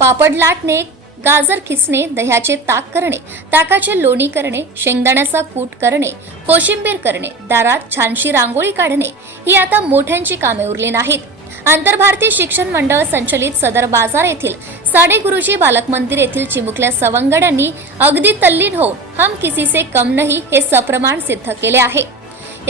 पापड लाटणे गाजर खिसणे दह्याचे ताक करणे ताकाचे लोणी करणे शेंगदाण्याचा कूट करणे कोशिंबीर करणे दारात छानशी रांगोळी काढणे ही आता मोठ्यांची कामे उरली नाहीत. आंतरभारतीय शिक्षण मंडळ संचलित सदर बाजार येथील साडे गुरुजी बालक मंदिर येथील चिमुकल्या सवंगड्यांनी अगदी तल्लीन होऊन हम किसी से कम नाही हे सप्रमाण सिद्ध केले आहे.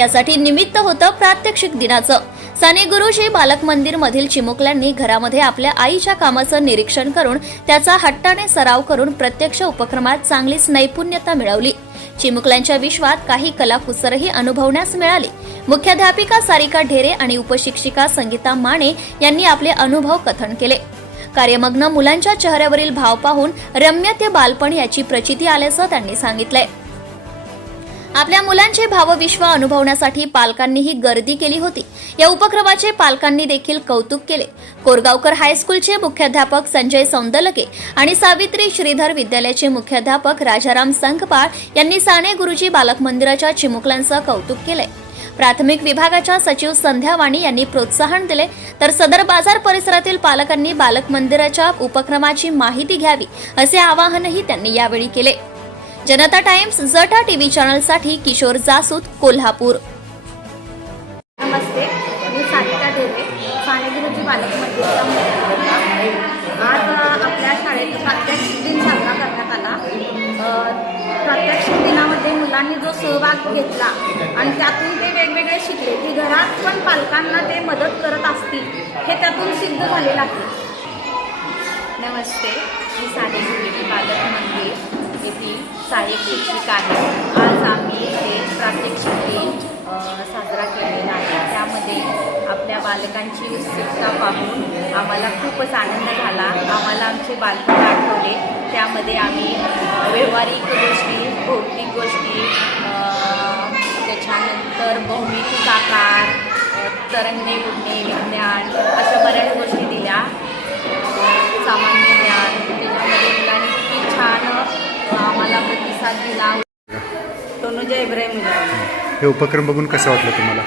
यासाठी निमित्त होतं प्रात्यक्षिक दिनाचं. साने गुरुजी बालक मंदिर मधील चिमुकल्यांनी घरामध्ये आपल्या आईच्या कामाचं निरीक्षण करून त्याचा हट्टाने सराव करून प्रत्यक्ष उपक्रमात चांगलीच नैपुण्यता मिळवली. चिमुकल्यांच्या विश्वात काही कलाकुसरही अनुभवण्यास मिळाली. मुख्याध्यापिका सारिका ढेरे आणि उपशिक्षिका संगीता माने यांनी आपले अनुभव कथन केले. कार्यमग्न मुलांच्या चेहऱ्यावरील भाव पाहून रम्य ते बालपण याची प्रचिती आल्याचं त्यांनी सांगितलंय. आपल्या मुलांचे भावविश्व अनुभवण्यासाठी पालकांनीही गर्दी केली होती. या उपक्रमाचे पालकांनी देखील कौतुक केले. कोरगावकर हायस्कूलचे मुख्याध्यापक संजय सौंदलके आणि सावित्री श्रीधर विद्यालयाचे मुख्याध्यापक राजाराम संखपाळ यांनी साने गुरुजी बालक मंदिराच्या चिमुकल्यांचं कौतुक केले प्राथमिक विभागाच्या सचिव संध्या वाणी यांनी प्रोत्साहन दिले. तर सदर बाजार परिसरातील पालकांनी बालक मंदिराच्या उपक्रमाची माहिती घ्यावी असे आवाहनही त्यांनी यावेळी केले. जनता टाइम्स जटा टीव्ही चॅनलसाठी किशोर जासूद कोल्हापूर. नमस्ते मी सारिका ढेरे सानेगिरीची बालक मंदिरचा मुख्याध्यापिका आज अ, आपल्या शाळेत प्रात्यक्षिक दिन साजरा करण्यात आला. अ, प्रात्यक्षिक दिनामध्ये मुलांनी जो सहभाग घेतला आणि त्यातून ते वेगवेगळे शिकले की घरात पण पालकांना ते मदत करत असतील हे त्यातून सिद्ध झालेलं आहे. नमस्ते मी साने गुरुजी बालक मंदिर. येथील सहाय्यक शिक्षिका आहे आज आम्ही इथे प्रात्यक्षिक दिन साजरा केलेला आहे. त्यामध्ये आपल्या बालकांची उत्सुकता पाहून आम्हाला खूपच आनंद झाला. आम्हाला आमचे बालपण आठवले. त्यामध्ये आम्ही व्यवहारिक गोष्टी भौतिक गोष्टी त्याच्यानंतर भौमितिक आकार तरंगे तरंगणे उडणे विज्ञान अशा बऱ्याच गोष्टी तनुजा इब्राहिम हे उपक्रम बघून कसं वाटलं तुम्हाला?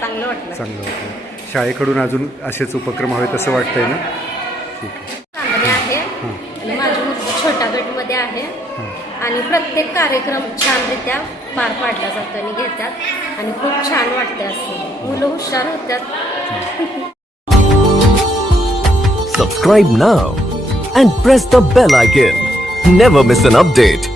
चांगलं वाटलं. चांगलं वाटलं. शाळेकडून अजून असेच उपक्रम हवे तसं वाटतंय ना? ठीक आहे. चांगले आहे. हां. आणि माझी मुलगी छोट्या गटमध्ये आहे. हां. आणि प्रत्येक कार्यक्रम छानरित्या पार पाडला जातो आणि घेतात. आणि खूप छान वाटते असं. मुलं हुशार होतात. Subscribe now and press the bell icon. Never miss an update.